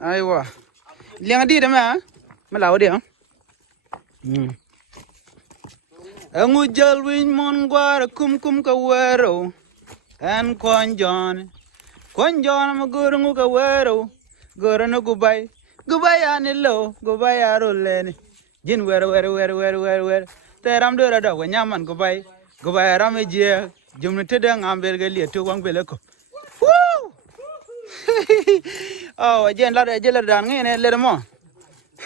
Aywa. Liang di dama. Malaw di. Angu jal win mon gwar kum ka wero. An konjon. Konjon ma guru ngu ka wero. Guru no gubay. Gubay anilo. Gubay aruleni. Jin wer. Teram do da wa nyaman gubay. Gubay ram je. Jumne tedang ambel ga li to wang belako. Woo! Oh, jen la dan ngene le mo.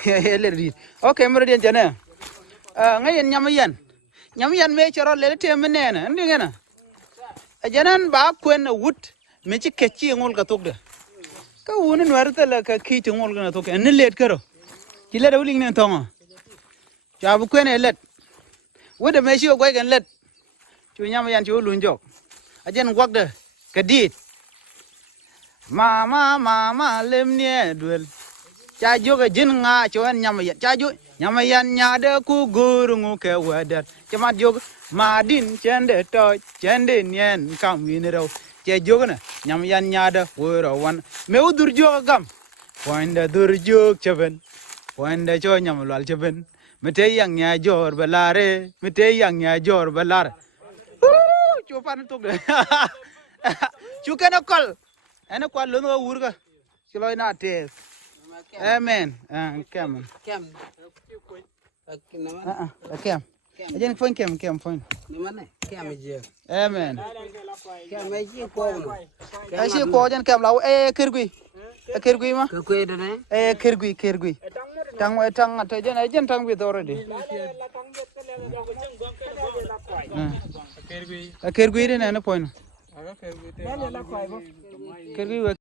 Le ri. Okay, mo den jana. Ngayen nyamayan me choro le te menena ndi ngena. Ajanan ba kwen wut me ci kecci ngol ka tokde. Ka wonen warta la ka kiti ngol ga tok en let karo. Ci le dawling ne tonga. Ja bu kwen let. Woda me ci goy gan let. Ci nyamayan ci lu njok. Ajan gwagde ka dit. Mama lemnie duel. Cha joga jin nga cho en nyamayan. Cha jo nyamayan nyade ku gurungu ke wadat. Chamat jog madin chende to chende nyen kam winero. Che jogna nyamayan nyada woro wan. Me udur joga gam. Poinda dur jog chaben. Poinda cho nyamlal chaben. Mete yang nya jor balare. Mete yang nya jor balare. Chupan tuk de. Chukana kol. Ana kwa lono urga. Kilo na tes. Amen. Kem. Kem. Ajen phone kem phone. Amen. Asi ko jen kem law kirgui. Kirgui ma? Kirgui. Tang ate jen tang with already. Kirgui den ana point. Kirgui